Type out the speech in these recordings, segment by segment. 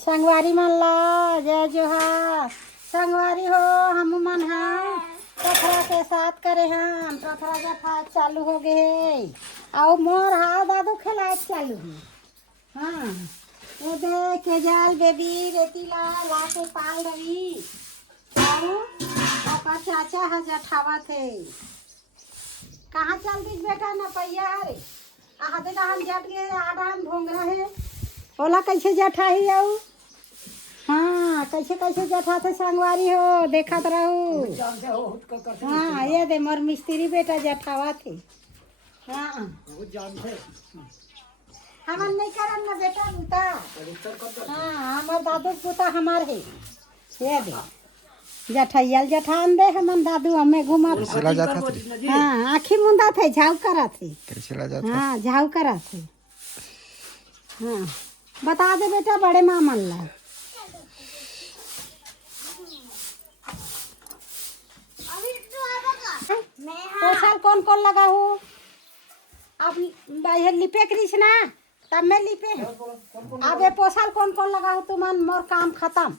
संगवारी मन ला जय जोहार। संगवारी हो हम मन हाँ पथरा के साथ करे हम पथरा का फाज चालू हो गए और मोर हाथ दादू खिलाए चालू है। हाँ वो दे केजल बेबी रेतीला ला के पाल रही और चाचा है जठावा थे कहाँ चल दी बेटा न पैया रे आधे हम जट गए आधान भोंग रहे बोला कैसे जठा ही आऊ। हाँ कैसे कैसे जठा थे संगवारी हो देखा तो रहू। हाँ ये दे मोर मिस्त्री बेटा जठावा थे। हाँ हमन नहीं करन ना बेटा बूता। हाँ हमार दादू बूता हमार है ये दे जठैयल जठान दे हमन दादू हमें घुमा। हाँ आखी मुंदा थे झाऊ करा थे। हाँ झाऊ करा थे। हाँ बता दे बेटा बड़े मामन ला। पोसल कौन कौन लगा हो अब लिपे कृष्णा तब मैं लिपे अब ये पोसल कौन कौन लगा हो तुम मोर काम खत्म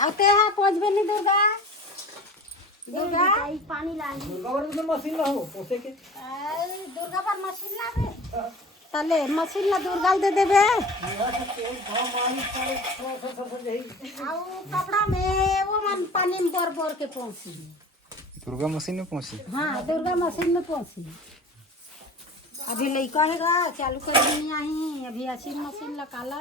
आते हैं पहुँच बनी दुर्गा दुर्गा पानी ला मशीन ना हो दुर्गा पर मशीन ला तले मशीन ला दुर्गा दे देबे कपड़ा में वो मन पानी में बोर बोर के पहुंची दुर्गा मशीन में पहुंची। हाँ दुर्गा मशीन में पहुंची अभी लड़का है चालू कर दी आई अभी असीन मशीन लकाला।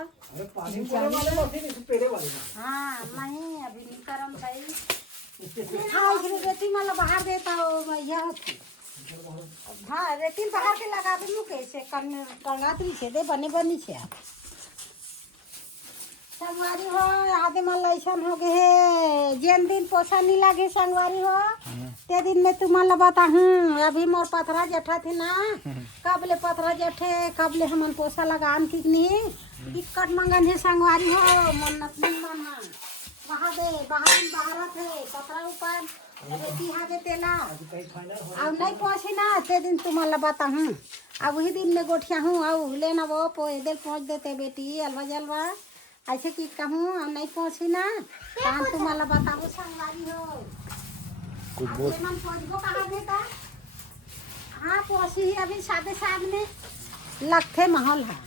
हाँ नहीं अभी नहीं करम भाई। हाँ इसलिए रेती मतलब बाहर देता हो भैया। हाँ रेती बाहर के लगा दूँ कैसे कंगातरी से दे बने बनी से संगवारी हो आदि मन ऐसा हो गए जिन दिन पोसा नहीं लगे संगवारी हो ते दिन में तुम्हारा बता हूँ अभी मोर पथरा जठा थी ना कब ले पथरा जठे कब ले हमन पोसा लगान की नहीं दिक्कत मंगन है संगवारी हो मन्नत नहीं मन हाँ वहाँ दे बाहर थे पथरा ऊपर रेती हागे तेला अब नहीं पहुँची ना ते दिन तुम्हारा बता हूँ अब वही दिन में गोठिया हूँ अब लेना वो पैदल पहुँच देते बेटी अलवा जलवा ऐसे की कहूँ अब नहीं पहुँची ना काम तुम्हारा बताओ संगवारी हो कहाँ देता। हाँ पहुँची ही अभी सादे साथ में लगते माहौल है।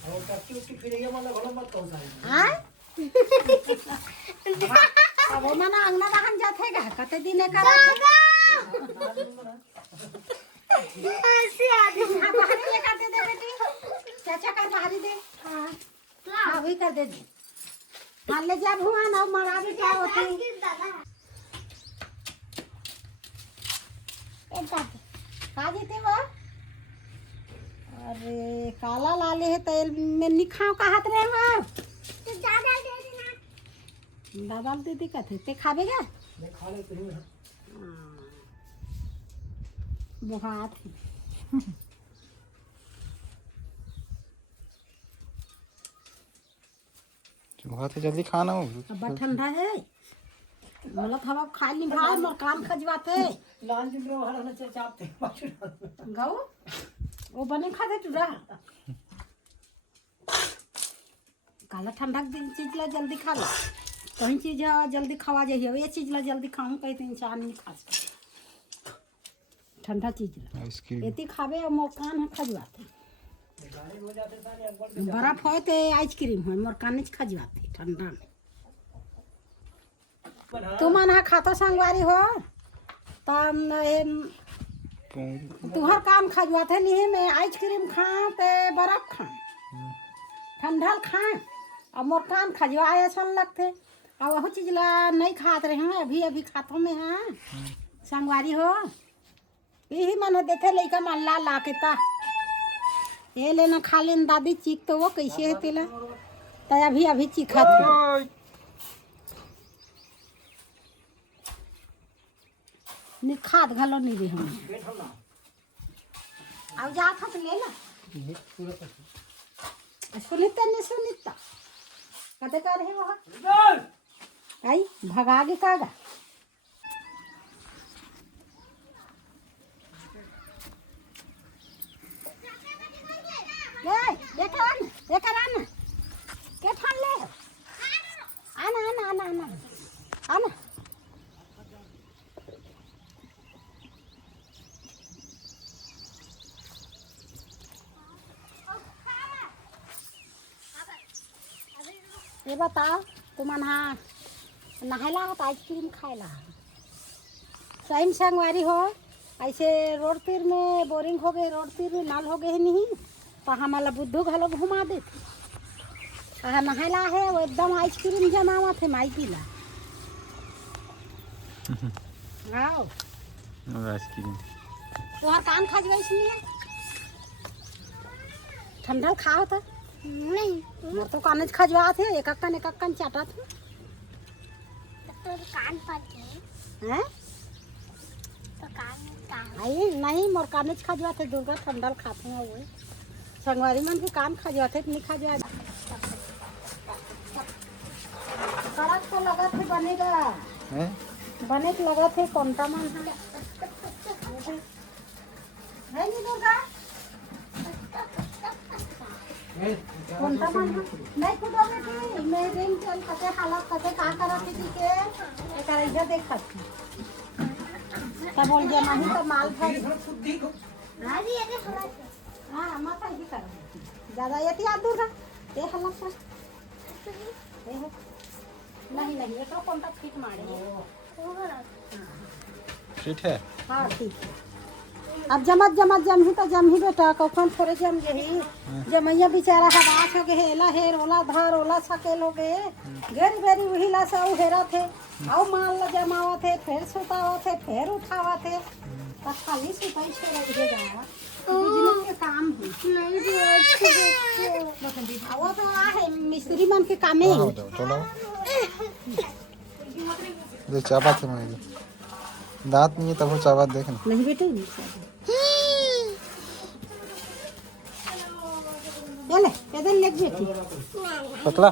अब वो मना अंगना बहन जाते गा कते दिन का बाहरी ले कर दे बेटी चाचा का बाहरी दे। हाँ वही कर दे मान ले जब हुआ ना मरा भी क्या होती खा देते वो। अरे काला लाले है तेल में निखाओ का हाथ रहे वो दादा दे दिक्कत है ते खाबेगा बुहात बहुत जल्दी खाना हो अब ठंडा है मतलब हम अब खा ली भाई मोर कान खजवाते गौ वो बने खा दे तुरा काला ठंडा चीज ला जल्दी खा लो कहीं चीज जल्दी खवा जाइए ये चीज ला जल्दी खाऊं कहीं तो इंसान नहीं खा सकता ठंडा चीज ला इतनी खावे और मोर कान है खजवाते बर्फ हो तो आइसक्रीम हो मोर कान खजवाते ठंडा में तुम हाँ खाता संगवारी हो तब तुहर काम खजवाते नहीं मैं आइसक्रीम खा ते बर्फ खा ठंडा खा अब मोर कान खजवाए ऐसा लगते अब वह चीज ला नहीं खाते रहे हैं अभी अभी खातों में हाँ संगवारी हो यही मन देते लड़का मन ला के ता ये लेना खा लेना दादी चीख तो वो कैसे है तेला तो अभी अभी चीखा था खाद घलो नहीं रही हम अब जा था तो ले ला सुनीता नहीं सुनीता कते कर रहे वहाँ आई भगागे कागा ले ये बताओ तुम हाँ नहायला हो तो आइसक्रीम खाएला सही में संगवारी हो ऐसे रोड तीर में बोरिंग हो गए रोड तीर में नाल हो गए नहीं तो हमारा बुद्धू घलो घुमा देते नहायला है वो एकदम आइसक्रीम जमावा थे माई पीला आओ आइसक्रीम तुहार कान खा गई इसलिए ठंडा खाओ था नहीं मोर तो कान खजवा थे एक अक्कन चाटा था तो कान पर के हैं तो कान का आई नहीं मोर कान खजवा थे दुर्गा ठंडा खाते हैं वो संगवारी मन के कान खजवा थे नहीं खजवा सड़क तो लगा थे बनेगा हैं बने के लगा थे कौनता मन है नहीं दुर्गा कौनता मन नहीं खुदोगे कि मैं दिन चल कते हालत कते का करत थी के एक ऐसा देखत तब बोल जे नहीं तो माल भर अरे ये हला हां माता ही कर ज्यादा यति आ दुर्गा ये हालत पर नहीं नहीं ये तो कौनता फिट मारे फिट है हाँ ठीक है अब जमत जम ही बेटा कौन थोड़े जम गई जमैया बेचारा हवास हो गए एला हेर ओला धर ओला सकेल हो गए घेरी बेरी वही ला से हेरा थे आओ माल ला जमावा थे फिर सुतावा थे फिर उठावा थे तो खाली सुताई से रह जाएगा बिजनेस के काम है वो तो है मिस्त्री मन के कामे हाँ, चलो ये चाबा थे मैं दांत नहीं है तब वो चाबा देखना नहीं बेटे नहीं चले पैदल लेक बेटी पतला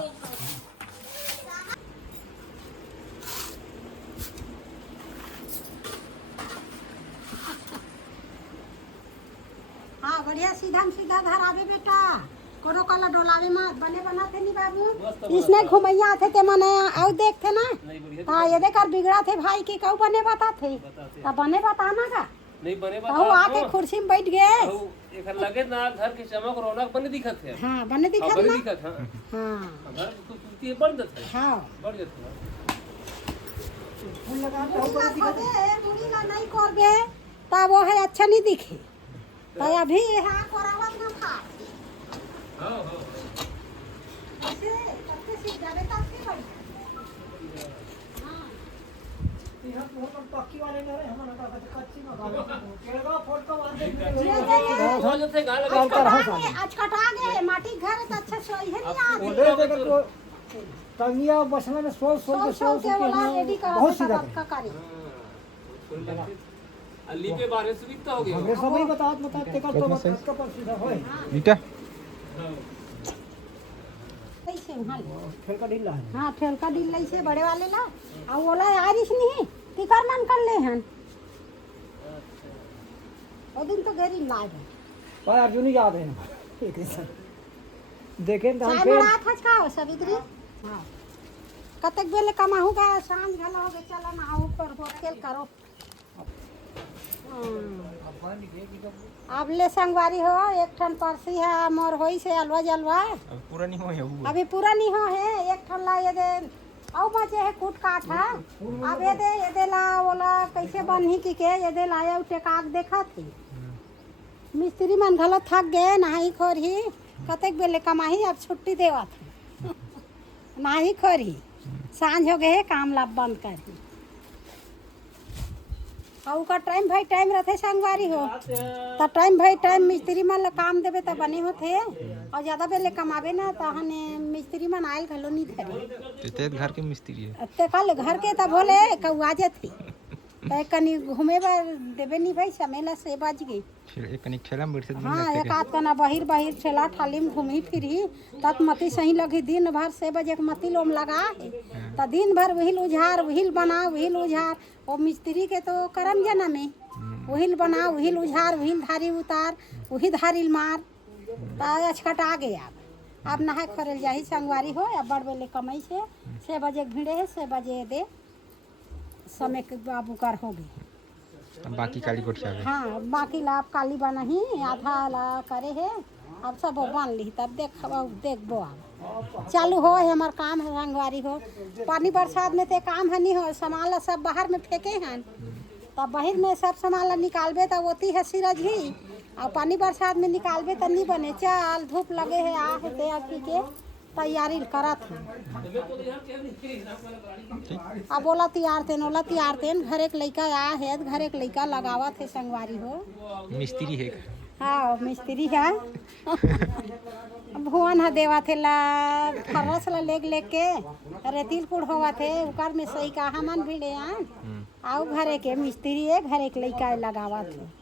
हाँ बढ़िया सीधा घर आवे बेटा कोनो काला डोलावे मत बने बनाते नहीं बाबू इसने घुमैया आते ते मने आओ देखते ना हाँ ये देख बिगड़ा थे भाई की कहू बने बताते तब बने बताना का नहीं बने कहू आके कुर्सी में बैठ गए एक लगे ना घर की चमक रौनक बने दिखत है हाँ बने दिखत बने ना दिखत हां हाँ घर तो तुरती बढ़ जाता है हाँ बढ़ जाता है मुड़ी ला नहीं करबे तब वो है अच्छा नहीं दिखे तो अभी यहाँ करावत ना था हां हां ऐसे करके सीख जावे तब से बढ़िया हो जाते गाल लगा आज कटा गए माटी घर है तो अच्छा सोई है नहीं आज तंगिया बसना में सोच सोच के वाला रेडी करा बहुत सीधा का करे अली के बारे से भी तो हो गया हमरे सब ही बता तेकर तो बता का पर सीधा होए नीटा कैसे वहां खेल का ढीला है हां फेल का दिल लई से बड़े वाले ला आ ओला आरिस नहीं तिकर मन कर ले हन ओ दिन तो गरी लाग पर अर्जुन याद है एक ऐसा देखें तो हम चाय फिर बना था का सवित्री हां कतक बेले कमाहूगा सांझ घला हो गए चला ना आओ पर होटल करो अब ले संगवारी हो एक ठन परसी है मोर होई से अलवा जलवा अब पूरा नहीं हुआ है वो अभी पूरा नहीं हो है एक ठन ला ये दे औ बचे है कूट काट है अब ये दे ला ओला कैसे बनही की के ये दे लाया उठे काक देखा थी मिस्त्री मन घलो थक गए नहाई खोरी कतेक बेले कमाही अब छुट्टी देवा थी नहाई खोरी सांझ हो गए काम ला बंद करी और का टाइम भाई टाइम रहते संगवारी हो तो टाइम भाई टाइम मिस्त्री मन ला काम देवे तो बने होते और ज्यादा बेले कमावे ना तो हने मिस्त्री मन आयल घलो नहीं धरे तेज घर के मिस्त्री है ते कल घर के तो बोले कौआ जाते तो कनी घूमे बार देवे नहीं भाई समेला से बाज गई फिर एक कनिक ठेला में बैठे दिन हाँ लगते एक आध कना बहिर बहिर ठेला ठाली में घूमी फिरी तब मती सही लगी दिन भर 6 बजे के मती लोम लगा है तो दिन भर वहील उझार वहील बना वहील उझार और मिस्त्री के तो करम जना में वहील बना वहील उझार वहील धारी उतार वही धारी मार तो अचकट आ गए अब नहाय खोरल जाही संगवारी हो अब बड़ बेले कमाई से 6 बजे भिड़े है 6 बजे दे समय के बाबू कर हो गए अब बाकी काली कोठी आ गई हाँ बाकी ला आप काली बना ही आधा ला करे है अब सब बन ली तब देखबो अब चालू हो है हमार काम है संगवारी हो। पानी बरसात में ते काम है नहीं हो, सामान ला सब बाहर में फेंके हैं, तब बाहर में सब सामान ला निकालबे तब होती है सीरज ही, और पानी बरसात में निकालबे तब नहीं बने। चल धूप लगे है आ है ते अथी के तैयारी करत है। अब बोला तैयार थे नोला तैयार थे, घर एक लड़का आ है, घर एक लड़का लगावत है संगवारी हो। मिस्त्री है। हाँ मिस्त्री है। भुवन है देवा थे ला फरस ला लेग के रेतिल कुड़ होवा थे उकार में सही कहा मन भिड़े आओ घरे के मिस्त्री है, घर एक लड़का लगावा थे।